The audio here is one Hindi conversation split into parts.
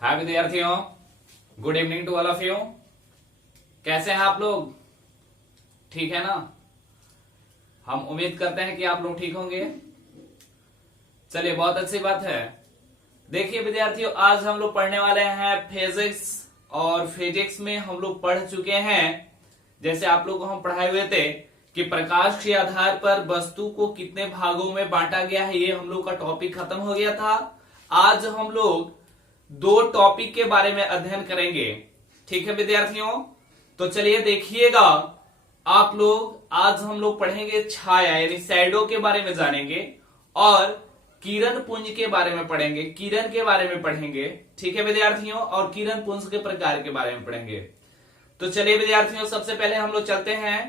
हाय विद्यार्थियों, good evening to all of you. कैसे हैं आप लोग? ठीक है ना? हम उम्मीद करते हैं कि आप लोग ठीक होंगे। चलिए, बहुत अच्छी बात है। देखिए विद्यार्थियों, आज हम लोग पढ़ने वाले हैं फिजिक्स। और फिजिक्स में हम लोग पढ़ चुके हैं, जैसे आप लोग को हम पढ़ाए हुए थे कि प्रकाश के आधार पर वस्तु को कितने भागों में बांटा गया है। ये हम लोग का टॉपिक खत्म हो गया था। आज हम लोग दो टॉपिक के बारे में अध्ययन करेंगे। ठीक है विद्यार्थियों, तो चलिए देखिएगा आप लोग। आज हम लोग पढ़ेंगे छाया यानी शैडो के बारे में जानेंगे, और किरण पुंज के बारे में पढ़ेंगे, किरण के बारे में पढ़ेंगे। ठीक है विद्यार्थियों, और किरण पुंज के प्रकार के बारे में पढ़ेंगे। तो चलिए विद्यार्थियों, सबसे पहले हम लोग चलते हैं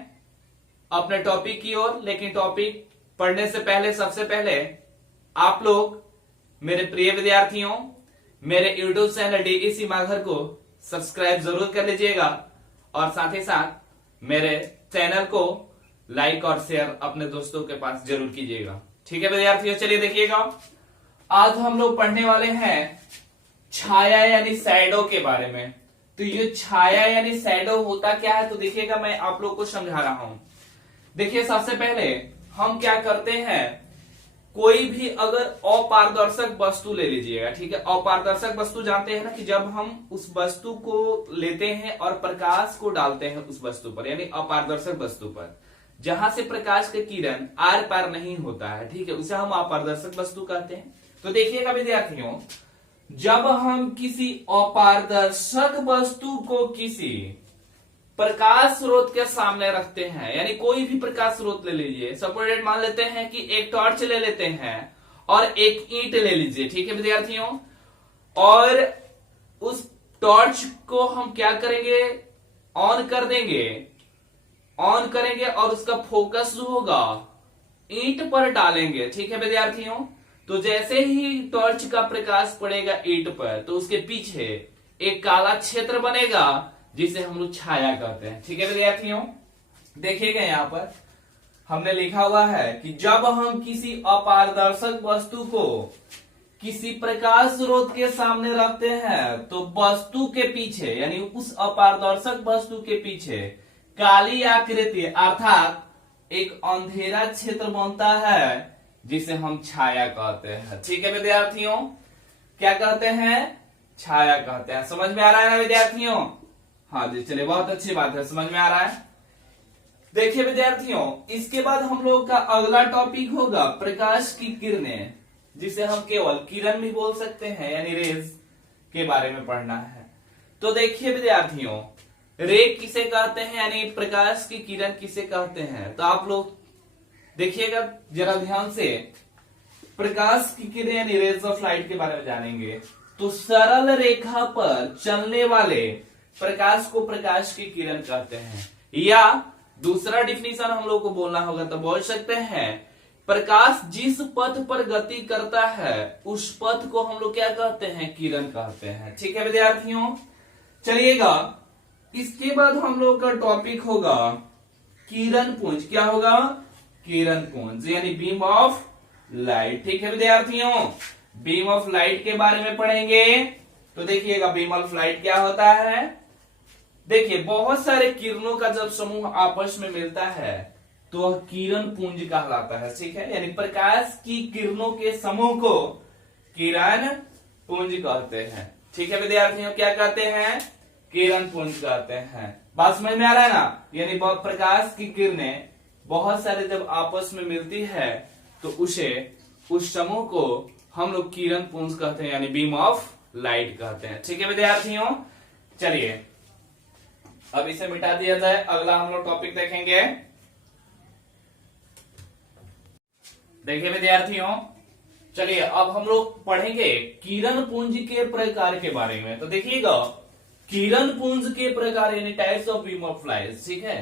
अपने टॉपिक की ओर। लेकिन टॉपिक पढ़ने से पहले सबसे पहले आप लोग मेरे प्रिय विद्यार्थियों, मेरे YouTube चैनल डीईसी माघर को सब्सक्राइब जरूर कर लीजिएगा, और साथ ही साथ मेरे चैनल को लाइक और शेयर अपने दोस्तों के पास जरूर कीजिएगा। ठीक है विद्यार्थियों, चलिए देखिएगा। आज हम लोग पढ़ने वाले हैं छाया यानी शैडो के बारे में। तो ये छाया यानी शैडो होता क्या है, तो देखिएगा मैं आप लोग को समझा रहा हूं। देखिए, सबसे पहले हम क्या करते हैं, कोई भी अगर अपारदर्शक वस्तु ले लीजिएगा। ठीक है, अपारदर्शक वस्तु जानते हैं ना, कि जब हम उस वस्तु को लेते हैं और प्रकाश को डालते हैं उस वस्तु पर, यानी अपारदर्शक वस्तु पर, जहां से प्रकाश के किरण आर पार नहीं होता है। ठीक है, उसे हम अपारदर्शक वस्तु कहते हैं। तो देखिएगा विद्यार्थियों, जब हम किसी अपारदर्शक वस्तु को किसी प्रकाश स्रोत के सामने रखते हैं, यानी कोई भी प्रकाश स्रोत ले लीजिए। सपोज मान लेते हैं कि एक टॉर्च ले लेते हैं और एक ईंट ले लीजिए। ठीक है विद्यार्थियों, और उस टॉर्च को हम क्या करेंगे, ऑन कर देंगे, ऑन करेंगे और उसका फोकस जो होगा ईंट पर डालेंगे। ठीक है विद्यार्थियों, तो जैसे ही टॉर्च का प्रकाश पड़ेगा ईंट पर, तो उसके पीछे एक काला क्षेत्र बनेगा जिसे हम लोग छाया कहते हैं। ठीक है विद्यार्थियों, देखिएगा यहां पर हमने लिखा हुआ है कि जब हम किसी अपारदर्शक वस्तु को किसी प्रकाश स्रोत के सामने रखते हैं, तो वस्तु के पीछे यानी उस अपारदर्शक वस्तु के पीछे काली आकृति अर्थात एक अंधेरा क्षेत्र बनता है, जिसे हम छाया कहते हैं। ठीक है विद्यार्थियों, क्या कहते हैं, छाया कहते हैं। समझ में आ रहा है ना विद्यार्थियों? हाँ जी, चलिए, बहुत अच्छी बात है, समझ में आ रहा है। देखिए विद्यार्थियों, इसके बाद हम लोग का अगला टॉपिक होगा प्रकाश की किरणें, जिसे हम केवल किरण भी बोल सकते हैं, यानी रेज के बारे में पढ़ना है। तो देखिए विद्यार्थियों, रे किसे कहते हैं, यानी प्रकाश की किरण किसे कहते हैं, तो आप लोग देखिएगा जरा ध्यान से। प्रकाश की किरण यानी रेज ऑफ लाइट के बारे में जानेंगे। तो सरल रेखा पर चलने वाले प्रकाश को प्रकाश की किरण कहते हैं, या दूसरा डिफिनीशन हम लोग को बोलना होगा तो बोल सकते हैं, प्रकाश जिस पथ पर गति करता है उस पथ को हम लोग क्या कहते हैं, किरण कहते हैं। ठीक है विद्यार्थियों, चलिएगा, इसके बाद हम लोग का टॉपिक होगा किरण पुंज। क्या होगा, किरण पुंज यानी बीम ऑफ लाइट। ठीक है विद्यार्थियों, बीम ऑफ लाइट के बारे में पढ़ेंगे। तो देखिएगा बीम ऑफ लाइट क्या होता है। देखिए, बहुत सारे किरणों का जब समूह आपस में मिलता है तो वह किरण पुंज कहलाता है। ठीक है, यानी प्रकाश की किरणों के समूह को किरण पुंज कहते हैं। ठीक है विद्यार्थियों, क्या कहते हैं, किरण पुंज कहते हैं। बात समझ में आ रहा है ना? यानी प्रकाश की किरणें बहुत सारे जब आपस में मिलती है तो उस समूह को हम लोग किरण पुंज कहते हैं, यानी बीम ऑफ लाइट कहते हैं। ठीक है विद्यार्थियों, चलिए अब इसे मिटा दिया जाए, अगला हम लोग टॉपिक देखेंगे। देखिए विद्यार्थियों, चलिए अब हम लोग पढ़ेंगे किरण पुंज के प्रकार के बारे में। तो देखिएगा, किरण पुंज के प्रकार यानी types of beam of light. ठीक है,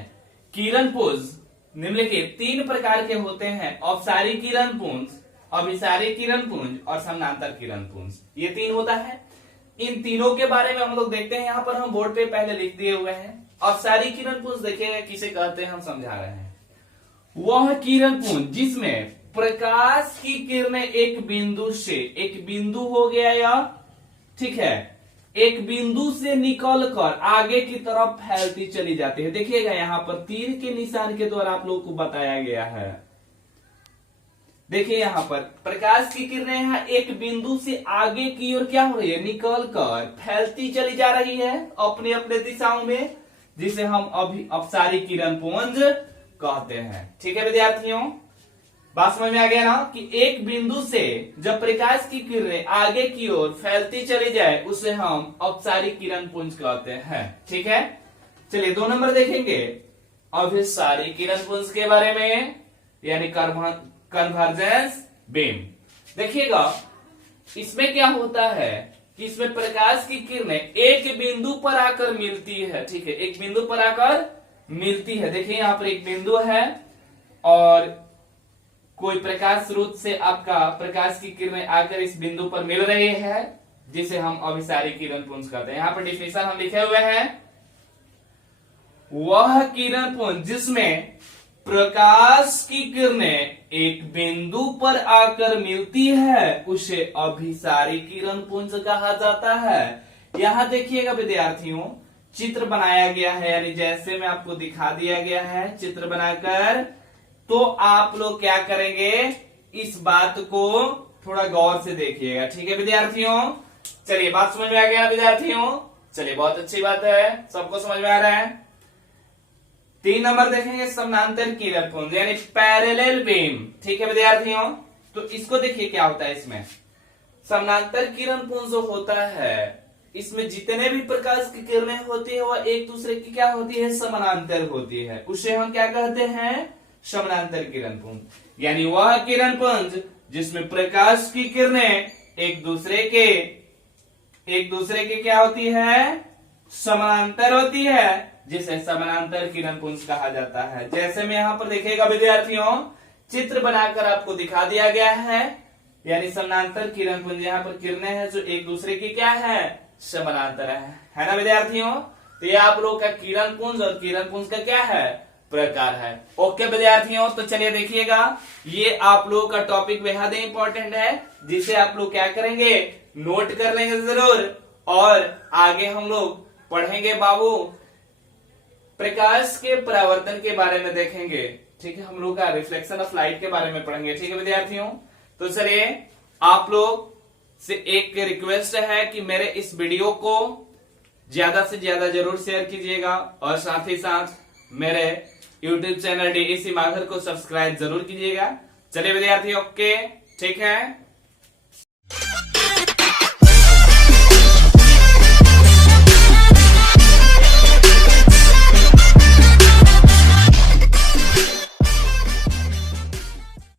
किरण पुंज निम्नलिखित तीन प्रकार के होते हैं, औपचारिक किरण पुंज, अभिसारी किरण पुंज और समानांतर किरण पुंज। ये तीन होता है। इन तीनों के बारे में हम लोग देखते हैं, यहाँ पर हम बोर्ड पे पहले लिख दिए हुए हैं। अवसारी किरण पुंज देखिएगा किसे कहते हैं, हम समझा रहे हैं। वह किरण पुंज जिसमें प्रकाश की किरणें एक बिंदु से, एक बिंदु हो गया या, ठीक है, एक बिंदु से निकलकर आगे की तरफ फैलती चली जाती है। देखिएगा यहां पर तीर के निशान के द्वारा आप लोगों को बताया गया है। देखिए यहां पर प्रकाश की किरणें यहाँ एक बिंदु से आगे की ओर क्या हो रही है, निकल कर फैलती चली जा रही है अपने अपने दिशाओं में, जिसे हम अभी अपसारी किरण पुंज कहते हैं। ठीक है विद्यार्थियों, बात समझ में आ गया ना कि एक बिंदु से जब प्रकाश की किरणें आगे की ओर फैलती चली जाए उसे हम अपसारी किरण पुंज कहते हैं। ठीक है, चलिए 2 नंबर देखेंगे अभिसारी किरण पुंज के बारे में, यानी कन्वर्जेंस बीम। देखिएगा इसमें क्या होता है कि इसमें प्रकाश की किरणें एक बिंदु पर आकर मिलती है। ठीक है, एक बिंदु पर आकर मिलती है। देखिए यहां पर एक बिंदु है और कोई प्रकाश स्रोत से आपका प्रकाश की किरणें आकर इस बिंदु पर मिल रही है, जिसे हम अभिसारी किरण पुंज कहते हैं। यहां पर डिफिनेशन हम लिखे हुए हैं, वह किरण पुंज जिसमें प्रकाश की किरणें एक बिंदु पर आकर मिलती है उसे अभिसारी किरण पुंज कहा जाता है। यहां देखिएगा विद्यार्थियों, चित्र बनाया गया है, यानी जैसे मैं आपको दिखा दिया गया है चित्र बनाकर, तो आप लोग क्या करेंगे, इस बात को थोड़ा गौर से देखिएगा। ठीक है विद्यार्थियों, चलिए बात समझ में आ गया विद्यार्थियों, चलिए बहुत अच्छी बात है, सबको समझ में आ रहा है। 3 नंबर देखेंगे समानांतर किरण पुंज यानी पैरेलल बीम। ठीक है विद्यार्थियों, तो इसको देखिए क्या होता है। इसमें समानांतर किरण पुंज जो होता है, इसमें जितने भी प्रकाश की किरणें होती है वह एक दूसरे की क्या होती है, समानांतर होती है। उसे हम क्या कहते हैं, समानांतर किरण पुंज। यानी वह किरण पुंज जिसमें प्रकाश की किरणें एक दूसरे के क्या होती है, समानांतर होती है, जिसे समानांतर किरण पुंज कहा जाता है। जैसे में यहां पर देखिएगा विद्यार्थियों, चित्र बनाकर आपको दिखा दिया गया है, यानी समानांतर किरण पुंज, यहाँ पर किरणें हैं जो एक दूसरे की क्या है, समानांतर है ना विद्यार्थियों। तो ये आप लोग का किरण पुंज और किरण पुंज का क्या है, प्रकार है। ओके विद्यार्थियों, तो चलिए देखिएगा, ये आप लोगों का टॉपिक बेहद इंपॉर्टेंट है, जिसे आप लोग क्या करेंगे, नोट कर लेंगे जरूर, और आगे हम लोग पढ़ेंगे बाबू प्रकाश के परावर्तन के बारे में देखेंगे। ठीक है, हम लोग का रिफ्लेक्शन ऑफ लाइट के बारे में पढ़ेंगे। ठीक है विद्यार्थियों, तो चलिए आप लोग से एक रिक्वेस्ट है कि मेरे इस वीडियो को ज्यादा से ज्यादा जरूर शेयर कीजिएगा, और साथ ही साथ मेरे YouTube चैनल DEC माघर को सब्सक्राइब जरूर कीजिएगा। चलिए विद्यार्थियों, ओके ठीक है।